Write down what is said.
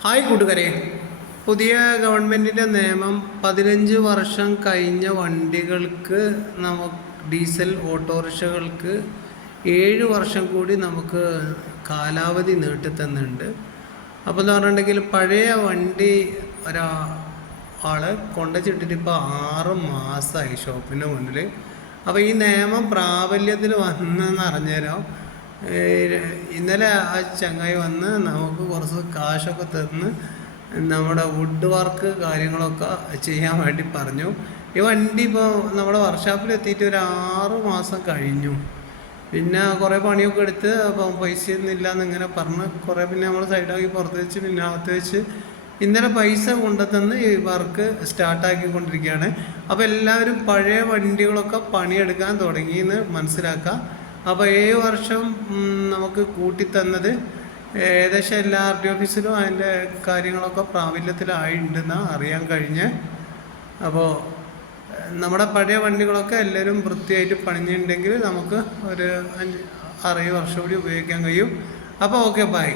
Hi കൂട്ടുകാരെ. പുതിയ ഗവൺമെന്റിന്റെ നിയമം പതിനഞ്ച് വർഷം കഴിഞ്ഞ വണ്ടികൾക്ക് നമുക്ക് ഡീസൽ ഓട്ടോറിക്ഷകൾക്ക് ഏഴ് വർഷം കൂടി നമുക്ക് കാലാവധി നീട്ടിത്തന്നുണ്ട് അപ്പോൾ എന്ന് പറഞ്ഞിട്ടുണ്ടെങ്കിൽ പഴയ വണ്ടി ഒരാ ആൾ കൊണ്ടുവച്ചിട്ടിട്ട് ഇപ്പോൾ ആറ് മാസമായി ഷോപ്പിന്റെ മുന്നിൽ അപ്പോൾ ഈ നിയമം പ്രാബല്യത്തിൽ വന്നെന്ന് അറിഞ്ഞുതരാം ഇന്നലെ ആ ചങ്ങായി വന്ന് നമുക്ക് കുറച്ച് കാശൊക്കെ തന്ന് നമ്മുടെ വുഡ് വർക്ക് കാര്യങ്ങളൊക്കെ ചെയ്യാൻ വേണ്ടി പറഞ്ഞു. ഈ വണ്ടി ഇപ്പോൾ നമ്മുടെ വർക്ക്ഷോപ്പിൽ എത്തിയിട്ട് ഒരു ആറ് മാസം കഴിഞ്ഞു. പിന്നെ കുറേ പണിയൊക്കെ എടുത്ത് അപ്പം പൈസ ഒന്നും ഇല്ലാന്ന് ഇങ്ങനെ പറഞ്ഞ് കുറേ പിന്നെ നമ്മൾ സൈഡാക്കി പുറത്ത് വെച്ച് പിന്നെ അകത്ത് വെച്ച് ഇന്നലെ പൈസ കൊണ്ടുതന്ന് ഈ വർക്ക് സ്റ്റാർട്ടാക്കിക്കൊണ്ടിരിക്കുകയാണ് അപ്പോൾ എല്ലാവരും പഴയ വണ്ടികളൊക്കെ പണിയെടുക്കാൻ തുടങ്ങിയെന്ന് മനസ്സിലാക്കാം. അപ്പോൾ ഏഴ് വർഷം നമുക്ക് കൂട്ടിത്തന്നത് ഏകദേശം എല്ലാ ആർ ടി ഓഫീസിലും അതിന്റെ കാര്യങ്ങളൊക്കെ പ്രാബല്യത്തിലായിട്ടുണ്ടെന്ന് അറിയാൻ കഴിഞ്ഞ്. അപ്പോൾ നമ്മുടെ പഴയ വണ്ടികളൊക്കെ എല്ലാവരും വൃത്തിയായിട്ട് പണിഞ്ഞിട്ടുണ്ടെങ്കിൽ നമുക്ക് ഒരു അഞ്ച് ആറേഴ് വർഷം കൂടി ഉപയോഗിക്കാൻ കഴിയും. അപ്പോൾ ഓക്കെ ബൈ.